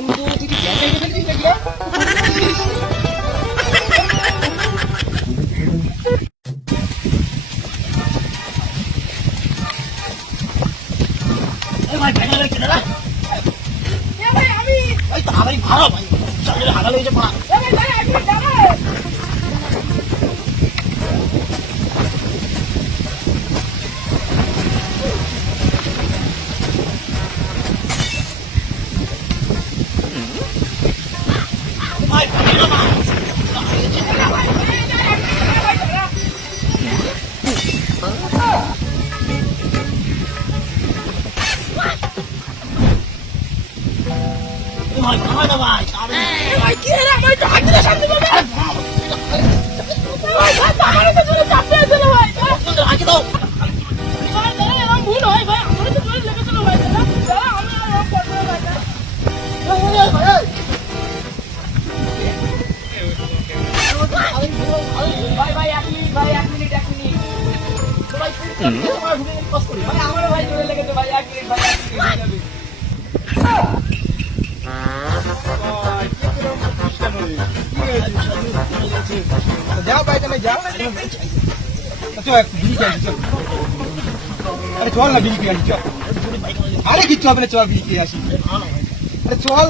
বন্ধু তুই কি জ্যাম ভেঙে ফেলবি দেখলে? ভাই ভাই কেন না ভাই আমি ভাই তাড়াতাড়ি ভাড়া ভাই চলে হাগা লেগেছে পড়া ভাই ভাই আমি যাবো ভাই ভাই কি রে ভাই আগে সামনে পাবে ভাই আমার তো জোরে চাপতে আছে না ভাই আগে দাও ভাই দাঁড়া এরকম ভুল হয় ভাই আমার তো জোরে লেগেছিল ভাই দাঁড়া আমি এরকম করব ভাই ভাই ভাই এক মিনিট ভাই তো ভাই পাস করি ভাই আমার ভাই জোরে লেগেছে ভাই এক মিনিট ভাই যাও ভাই তুমি যাও চল বিড়ি খেয়ে চল আরে চল না বিড়ি খেয়ে আসি চল আরে কিচ্ছু হবে না চল বিড়ি খেয়ে আসি আরে চল